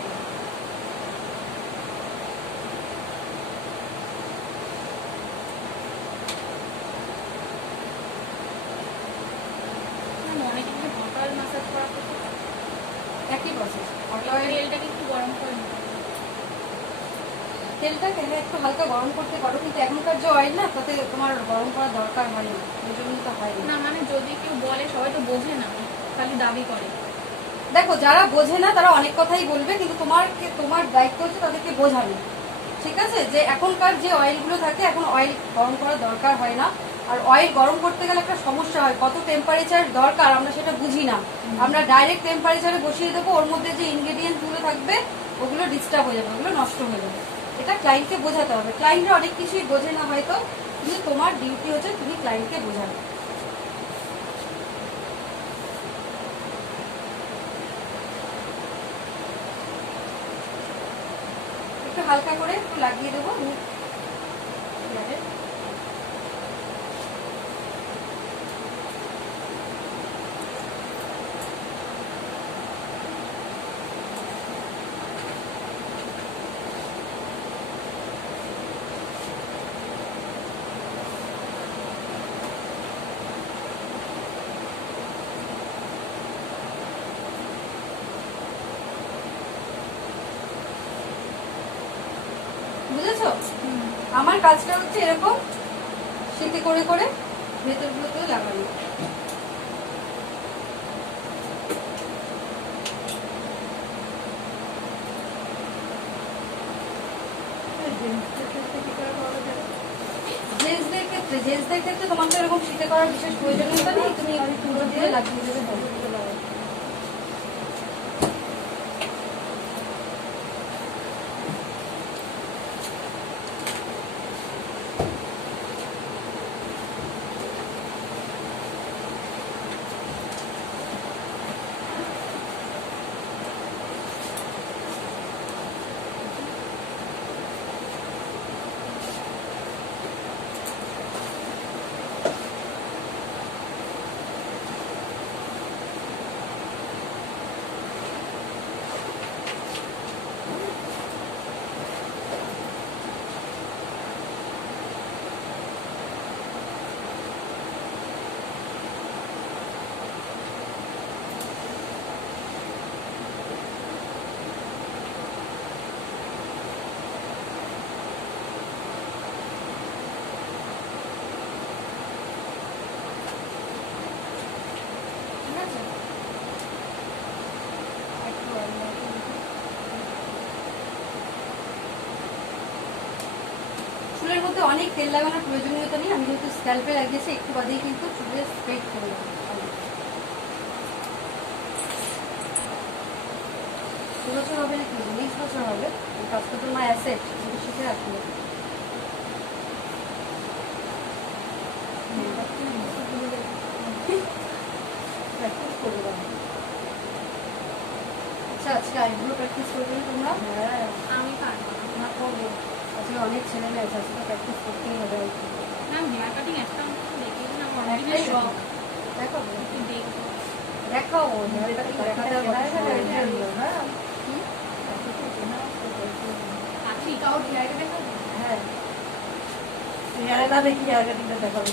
একই প্রসেস, তেলটাকে একটু গরম করে নিতে হবে। তেলটাকে একটু হালকা গরম করতে পারো, কিন্তু এখনকার যে অয়েল না তাতে তোমার গরম করার দরকার হয় না, ওই জন্যই তো হয় না। মানে যদি কেউ বলে, সবাই তো বোঝে না, খালি দাবি করে। দেখো, যারা বোঝে না তারা অনেক কথাই বলবে, কিন্তু তোমার দায়িত্ব হচ্ছে তাদেরকে বোঝানো। ঠিক আছে, যে এখনকার যে অয়েলগুলো থাকে এখন অয়েল গরম করার দরকার হয় না। আর অয়েল গরম করতে গেলে একটা সমস্যা হয়, কত টেম্পারেচার দরকার আমরা সেটা বুঝি না, আমরা ডাইরেক্ট টেম্পারেচারে বসিয়ে দেবো, ওর মধ্যে যে ইনগ্রেডিয়েন্ট গুলো থাকবে ওগুলো ডিস্টার্ব হয়ে যাবে, ওগুলো নষ্ট হয়ে যাবে। এটা ক্লায়েন্টকে বোঝাতে হবে। ক্লায়েন্টরা অনেক কিছুই বোঝে না হয়তো, কিন্তু তোমার ডিউটি হচ্ছে তুমি ক্লায়েন্টকে বোঝাবে। একটু হালকা করে একটু লাগিয়ে দেবো। বুঝেছো? আমার কাজটা হচ্ছে এরকম শীতে করে করে ভেতরগুলোতেও লাগানো। জেন্টসদের ক্ষেত্রে তোমার তো এরকম শীতে করার বিশেষ প্রয়োজনীয়তা নেই, তুমি পুরো দিয়ে লাগিয়ে দেবে। চুলের মধ্যে অনেক তেল লাগানোর প্রয়োজনীয়তা নেই, আমি যেহেতু স্ক্যাল্পে লাগিয়েছি একটু বাদেই কিন্তু চুলে স্প্রেড করে দেবো। এবছর হবে না কিন্তু নেক্সট বছর হবে, কাজটা তো মাই অ্যাসেট, শিখে রাখবো। আচ্ছা আজকে আইব্রো প্র্যাকটিস করবে তোমরা? হ্যাঁ আমি পারবো না, করবো। আজকে অনেক ছেলে মেয়ে আছে, আজকে প্র্যাকটিস করতেই হবে। না হেয়ার কাটিং একটা দেখি না বড় একটাই শখ দেখাবো, একটু দেখবো। দেখাও হেয়ার কাটিং দেখাতে হবে। আছি তাও হেয়ার দেখাবো। হ্যাঁ হেয়ারে না দেখি হেয়ার কাটিংটা দেখাবো।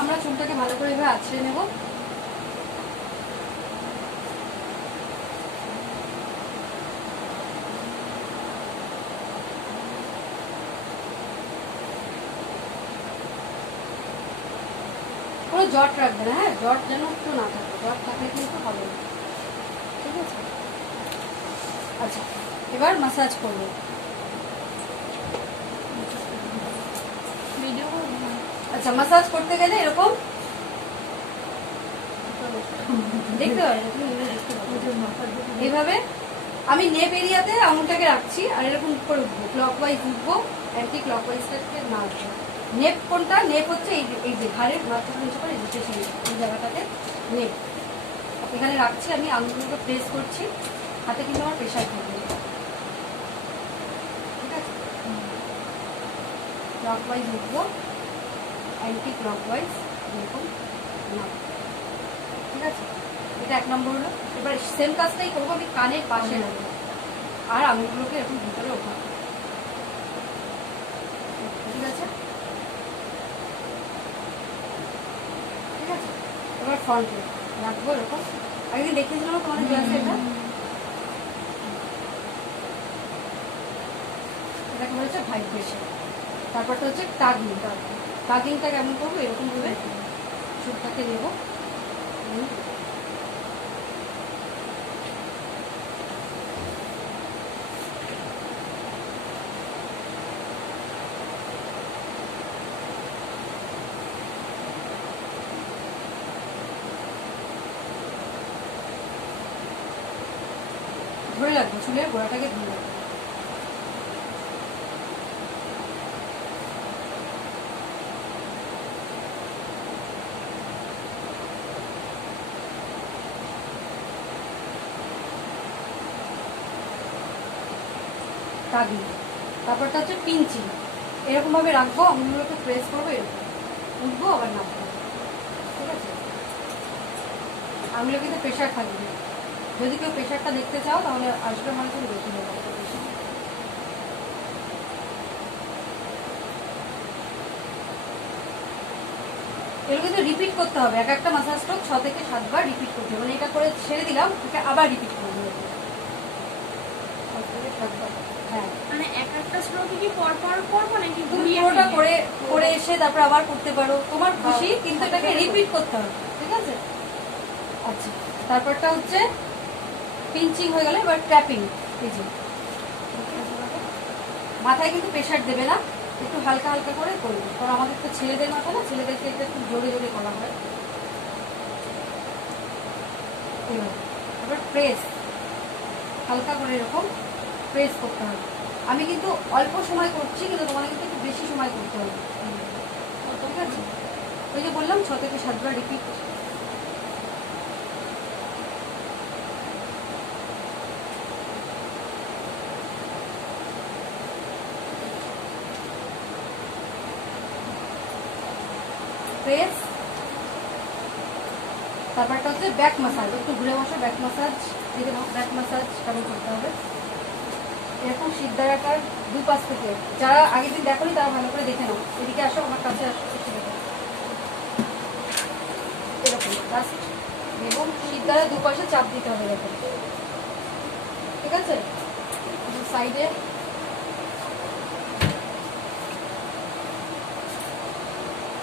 আমরা চুলটাকে ভালো করে এভাবে আছড়ে নেব। কোনো জট রাখবে না, হ্যাঁ জট যেন একটু না থাকে, জট থাকলে কিন্তু হবে না, ঠিক আছে? আচ্ছা এবার মাসাজ করবো। ভিডিও করবো। আচ্ছা মাসাজ করতে গেলে এরকম দেখতে পাবে, এইভাবে আমি নেপ এরিয়াতে আঙুলটাকে রাখছি আর এরকম করে উঠবো, ক্লকওয়াইজ উঠবো, অ্যান্টি ক্লকওয়াইজটাকে না আসবো। নেপ কোনটা? নেপ হচ্ছে এই যে ঘাড়ের মাথাটা নিচে করে এই জায়গাটাতে নেপ এখানে রাখছি, আমি আঙুলগুলোকে প্রেস করছি, হাতে কিন্তু আমার প্রেশার থাকবে, ঠিক আছে? ক্লকওয়াইজ উঠবো, অ্যান্টি ক্লকওয়াইজ এরকম না, ঠিক আছে? এটা 1 নম্বর হলো। এবার সেম কাজটাই করবো আমি কানের পাশে নেবো আর আঙুলগুলোকে এরকম ভিতরে ওঠাবো, ঠিক আছে? ঠিক আছে এবার ফ্রন্টে রাখবো এরকম। একদিন দেখিয়েছিলাম তোমাদের ক্লাসে, এটাকে হচ্ছে ভাইব্রেশন। তারপরটা হচ্ছে টাগিং। টাগিংটা কেমন করবো? এরকম ভাবে চুলটাকে নেবো, ধরে রাখবো, চুলের গোড়াটাকে ধরে রাখবো। টাগিং। তারপরটা হচ্ছে পিঞ্চিং, এরকম ভাবে রাখবো, আঙুলগুলোকে প্রেস করবো, এরকম উঠবো আবার নামবো, ঠিক আছে? আঙুলে কিন্তু প্রেশার থাকবে। যদি কেউ প্রেশারটা দেখতে চাও তাহলে আসবে, মানে তুমি দেখে নেবো। এগুলো কিন্তু রিপিট করতে হবে, এক একটা মাসাজ স্ট্রোক 6 থেকে 7 বার রিপিট করতে হবে। মানে এটা করে ছেড়ে দিলাম, এটা আবার রিপিট করবো। হ্যাঁ, মানে এক একটা স্ট্রোকে কি পর পর করবো নাকি তুমি ঘুরিয়ে পুরোটা ফিরিয়ে? করে এসে তারপর আবার করতে পারো, তোমার খুশি, কিন্তু এটাকে রিপিট করতে হবে, ঠিক আছে? আচ্ছা, তারপরটা হচ্ছে পিঞ্চিং হয়ে গেলে এবার ট্র্যাপিং। এই যে মাথায় কিন্তু প্রেশার দেবে না, একটু হালকা হালকা করে করবে, কারণ আমাদের তো ছেলেদের মাথা না, ছেলেদেরকে এটা একটু জোরে জোরে করা হয়। এবার প্রেস, হালকা করে এরকম প্রেস করতে হবে। আমি কিন্তু অল্প সময় করছি, কিন্তু তোমাদের কিন্তু একটু বেশি সময় করতে হবে, ঠিক আছে? ওই যে বললাম 6 থেকে 7 বার রিপিট। প্রেস, তারপরটা হচ্ছে ব্যাক মাসাজ। একটু ঘুরে বসে ব্যাক মাসাজ, দেখে নাও ব্যাক মাসাজ কেমন করতে হবে। এরকম সিদ্ধারাটার দুপাশ থেকে, যারা আগের দিন দেখোনি তারা ভালো করে দেখে নাও। এদিকে আসো, আমার কাছে আসো, এরকম জাস্ট এবং সিদ্ধারা দুপাশে চাপ দিতে হবে এরকম, ঠিক আছে? সাইডে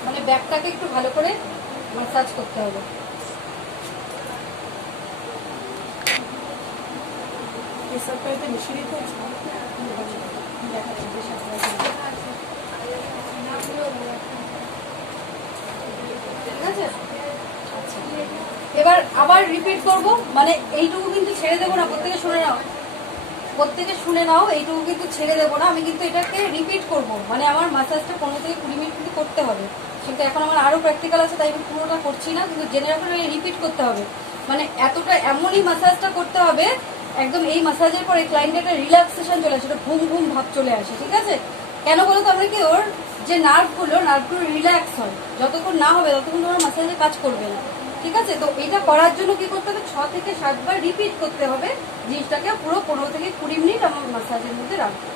মানে ব্যাকটাকে একটু ভালো করে মাসাজ করতে হবে। ঠিক আছে? আচ্ছা, এবার আবার রিপিট করব, মানে এইটুকু কিন্তু ছেড়ে দেবো না। প্রত্যেকে শুনে নাও, প্রত্যেকে শুনে নাও, এইটুকু কিন্তু ছেড়ে দেবো না। আমি কিন্তু এটাকে রিপিট করব, মানে আমার মাসাজটা 15 থেকে 20 মিনিট কিন্তু করতে হবে। কিন্তু এখন আমার আরো প্র্যাকটিক্যাল আছে, তাই আমি পুরোটা করছি না, কিন্তু জেনে রাখুন রিপিট করতে হবে। মানে এতটা এমনই মাসাজটা করতে হবে একদম এই মাসাজের পরে ক্লায়েন্টের একটা রিল্যাক্সেশন চলে আসে, ঘুম ঘুম ভাব চলে আসে, ঠিক আছে? কেন বলো তো, আমরা কি ওর যে নার্ভগুলো রিল্যাক্স হয়, যতক্ষণ না হবে ততক্ষণ তোমার মাসাজের কাজ করবে না, ঠিক আছে? তো এটা করার জন্য কি করতে হবে, 6 থেকে 7 বার রিপিট করতে হবে জিনিসটাকে, পুরো 15 থেকে 20 মিনিট আমার মাসাজের মধ্যে রাখবো,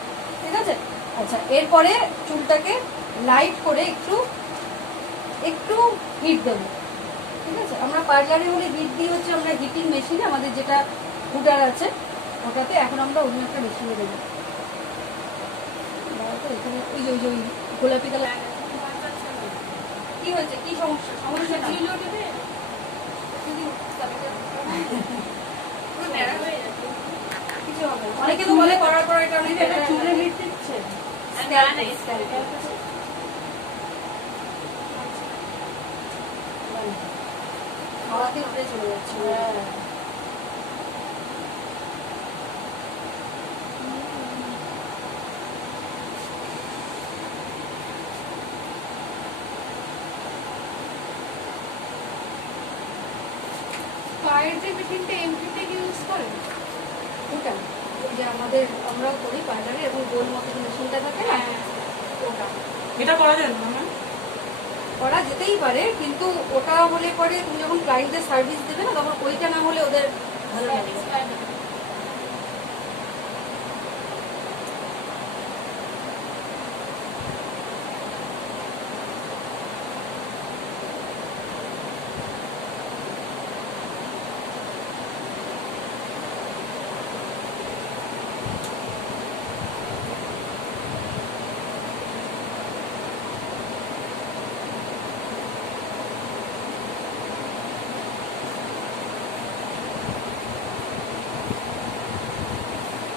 ঠিক আছে? আচ্ছা, এরপরে চুলটাকে লাইট করে একটু একটু হিট দেবো, ঠিক আছে? আমরা পার্লারে হলে হিট দিই হচ্ছে আমরা হিটিং মেশিনে, আমাদের যেটা হুটার আছে ওটাতে। এখন আমরা অন্য একটা মেশিনে দেবো। এখানে ওই যে ওই গোলাপি কালার কি হয়েছে, কি সমস্যা? সমস্যা না, কিছু হবে না। অনেকে তো বলে করার পর এটা অনেক চুলে হিট দিচ্ছে, হাওয়াতে উঠে চলে যাচ্ছে। পায়ের যে মেশিনটা এমপিতে ইউজ করে ওটা ওই যে আমাদের আমরাও করি পার্লারে, এবং গোল মতো যে মেশিনটা থাকে না, ওটা এটা করা যায় না? করা যেতেই পারে, কিন্তু ওটা হলে পরে তুমি যখন ক্লায়েন্টদের সার্ভিস দেবে না, তখন ওইটা না হলে ওদের ভালো লাগবে।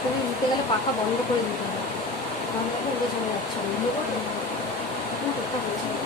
তুমি নিতে গেলে পাখা বন্ধ করে দিতে হবে, তাহলে উড়ে চলে যাচ্ছে। এখন কোথাও বলছি না।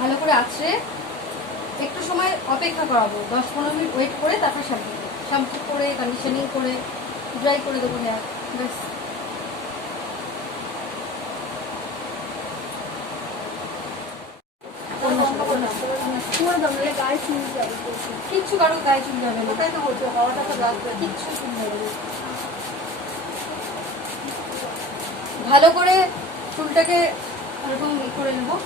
ভালো করে আছড়ে একটু সময় অপেক্ষা করাবো, 10-15 মিনিট ওয়েট করে তারপর শ্যাম্পু করে কন্ডিশনিং করে ড্রাই করে দেবো হেয়ার। ব্যাস। কিচ্ছু কারো গায়ে চুল যাবে না, ওটাই তো বলছো, হাওয়াটা তো লাগবে। কিচ্ছু চুল যাবে না। ভালো করে চুলটাকে এরকম করে নেবো।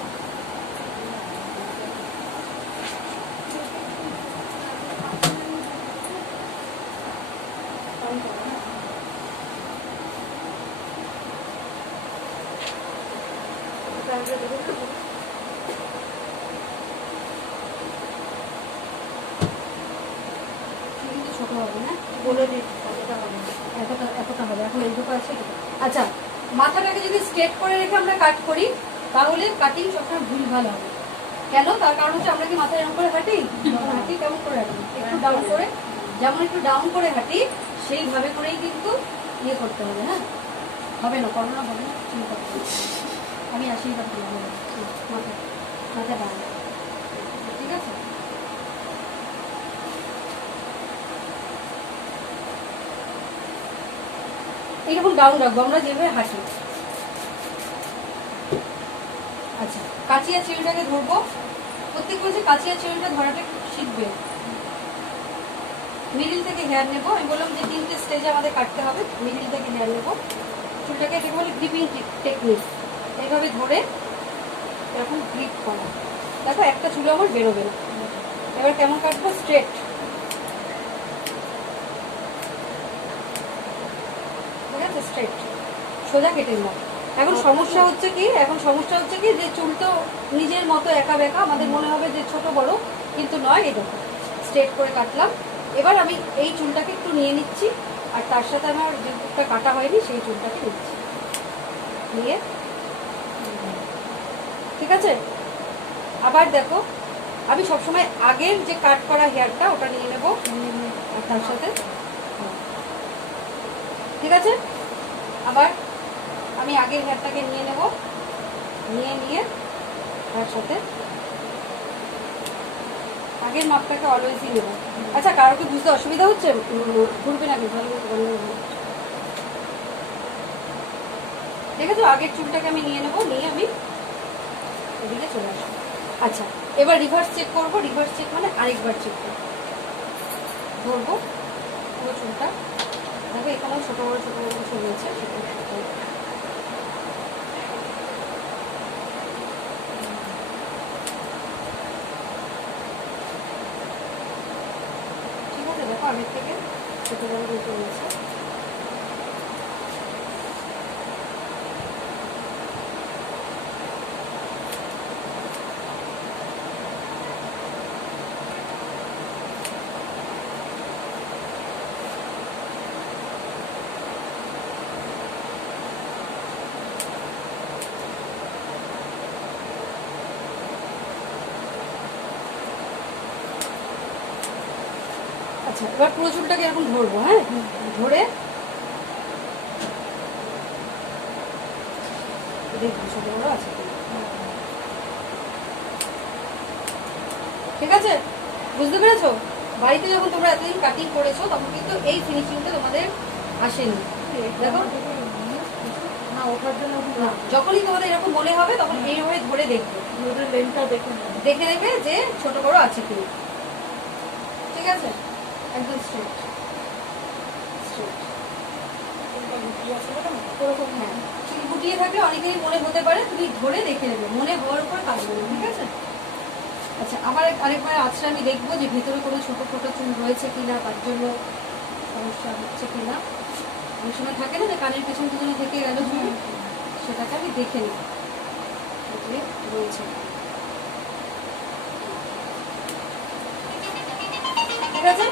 কিন্তু ছোট হবে না, বলে দিই কতটা হবে। এতটা হবে, এখন এইটুকু আছে। আচ্ছা, মাথাটাকে যদি স্ট্রেট করে রেখে আমরা কাট করি তাহলে কাটিং সবসময় ভুলভাল হবে। কেন? তার কারণ হচ্ছে আমরা কি মাথায় এরকম করে হাঁটি? হাঁটি কেমন করে হাঁটি? একটু ডাউন করে, যেমন একটু ডাউন করে হাঁটি সেইভাবে করেই কিন্তু ইয়ে করতে হবে। হ্যাঁ, হবে না, করোনা হবে না, চিন্তা করবে না। আমি আসি কথা বলবো মাথা মাথা ডাউন, ঠিক আছে? এইরকম ডাউন রাখবো আমরা যেভাবে হাঁটি। আচ্ছা, কাচিয়া চিড়িটাকে ধরবো। প্রত্যেক বলছে কাচিয়া চিড়িটা ধরাটা একটু শিখবে। মিডিল থেকে হেয়ার নেবো। আমি বললাম যে 3টে স্টেজে আমাদের কাটতে হবে। মিডিল থেকে হেয়ার নেবো, চুলটাকে এটাকে বলে গ্রিপিং টেকনিক। এইভাবে ধরে এরকম গ্রিপ করা। দেখো একটা চুল আমার বেরোবে না। এবার কেমন কাটবো? স্ট্রেট। ঠিক আছে, স্ট্রেট সোজা কেটে নিলাম। এখন সমস্যা হচ্ছে কি যে চুল তো নিজের মতো একা বেঁকা, আমাদের মনে হবে যে ছোট বড়, কিন্তু নয়। এটা স্ট্রেট করে কাটলাম। এবার আমি এই চুলটাকে একটু নিয়ে নিচ্ছি, আর তার সাথে আমার যে চুলটা কাটা হয়নি সেই চুলটাকে নিচ্ছি, নিয়ে ঠিক আছে। আবার দেখো, আমি সবসময় আগের যে কাট করা হেয়ারটা ওটা নিয়ে নেবো, আর তার সাথে ঠিক আছে। আবার আমি আগের হেয়ারটাকে নিয়ে নেব, নিয়ে তার সাথে আগের মাপটাকে অলওয়েজই নেব। আচ্ছা, কারোর কি বুঝতে অসুবিধা হচ্ছে? ঘুরবে নাকি? ভালো ঠিক আছে, আগের চুলটাকে আমি নিয়ে নেব, নিয়ে আমি এদিকে চলে আসবো। আচ্ছা, এবার রিভার্স চেক করবো। রিভার্স চেক মানে আরেকবার চেক করবো। ধরবো পুরো চুলটা, দেখো এখানেও ছোট বড় চুল রয়েছে, সেটা ঠিক আছে। দেখো আগের থেকে ছোট বড় চুল রয়েছে। আচ্ছা, এবার পুরো চুলটাকে এরকম ধরবো। হ্যাঁ, ধরে দেখবো ছোট বড় আছে ঠিক আছে। বুঝতে পেরেছো? বাড়িতে যখন তোমরা এতদিন কাটিং করেছো তখন কিন্তু এই ফিনিশিংটা তোমাদের আসেনি। দেখো না, ওঠার জন্য না, যখনই তোমাদের এরকম মনে হবে তখন এইভাবে ধরে দেখবে, লেনটা দেখে নেবে যে ছোট বড় আছে কিনা। ঠিক আছে, একদম স্ট্রেট স্ট্রেট। ওরকম হ্যাঁ, চুল গুটিয়ে থাকলে অনেকেরই মনে হতে পারে, তুমি ধরে দেখে নেবে, মনে হওয়ার উপর কাজ করবে। ঠিক আছে। আচ্ছা, আবার আরেকবার আজকে আমি দেখবো যে ভিতরে কোনো ছোট ছোট চুল রয়েছে কিনা, তার জন্য সমস্যা হচ্ছে কিনা। অনেক সময় থাকে না যে কানের পেছন পিছনে থেকে গেল চুল, সেটাকে আমি দেখে নিই যে রয়েছে। ঠিক আছে,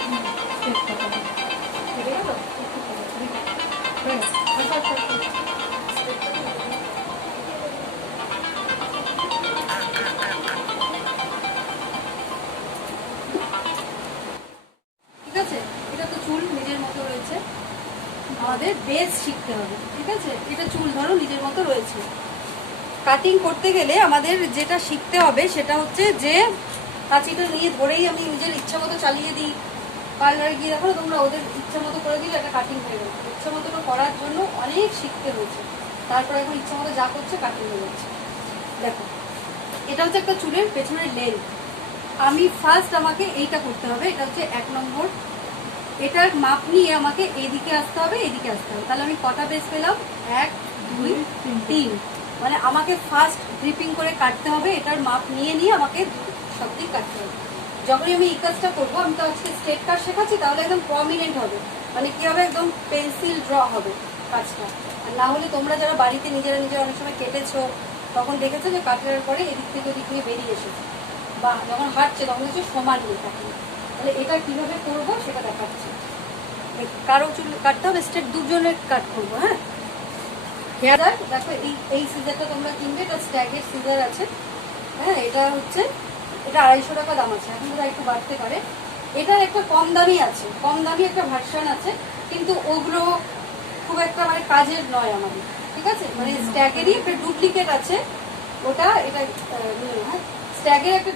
ঠিক আছে। এটা তো চুল নিজের মতো রয়েছে, আমাদের বেস শিখতে হবে। ঠিক আছে, এটা চুল ধরো নিজের মতো রয়েছে, কাটিং করতে গেলে আমাদের যেটা শিখতে হবে সেটা হচ্ছে যে কাঁচিটা নিয়ে ধরেই আমি নিজের ইচ্ছা মতো চালিয়ে দিই। পার্লারে গিয়ে দেখো তোমরা ওদের ইচ্ছা মতো করে দিলে একটা কাটিং হয়ে গেল। ইচ্ছা মতো করার জন্য অনেক শিখতে হয়েছে, তারপরে এখন ইচ্ছা মতো যা করছে কাটিং হয়ে যাচ্ছে। দেখো এটা হচ্ছে একটা চুলের পেছনের লেন্থ। আমি ফার্স্ট আমাকে এইটা করতে হবে, এটা হচ্ছে 1 নম্বর। এটার মাপ নিয়ে আমাকে এইদিকে আসতে হবে, এইদিকে আসতে হবে। তাহলে আমি কটা বেস পেলাম? 1 2 3। মানে আমাকে ফার্স্ট ড্রিপিং করে কাটতে হবে, এটার মাপ নিয়ে নিয়ে আমাকে সব দিক কাটতে হবে। যখনই আমি এই কাজটা করবো, আমি তো আজকে স্ট্রেট কাট শেখাচ্ছি, তাহলে একদম প্রমিনেন্ট হবে, মানে কি হবে একদম পেন্সিল ড্র হবে কাজটা। আর না হলে তোমরা যারা বাড়িতে নিজেরা অনেক সময় কেটেছো, তখন দেখেছো যে কাটার পরে এদিক থেকে ওদিক থেকে বেরিয়ে এসেছে, বা যখন হাঁটছে তখন হচ্ছে সমান হয়ে থাকে। তাহলে এটা কিভাবে করবো সেটা দেখাচ্ছি। কারো চুল কাটতে হবে স্ট্রেট, দুজনের কাট করবো। হ্যাঁ, হেয়ার দেখো এই সিজারটা তোমরা কিনবে, এটা স্ট্যাগের সিজার আছে। হ্যাঁ, এটা 250 টাকা দাম আছে, এখন তো একটু বাড়তে পারে। এটার একটা কম দামি আছে, কম দামি একটা ভার্সন আছে, কিন্তু ওগুলো খুব একটা মানে কাজের নয় আমাদের, ঠিক আছে? মানে স্ট্যাগেরই একটা ডুপ্লিকেট আছে, ওটা এটা স্ট্যাগের একটা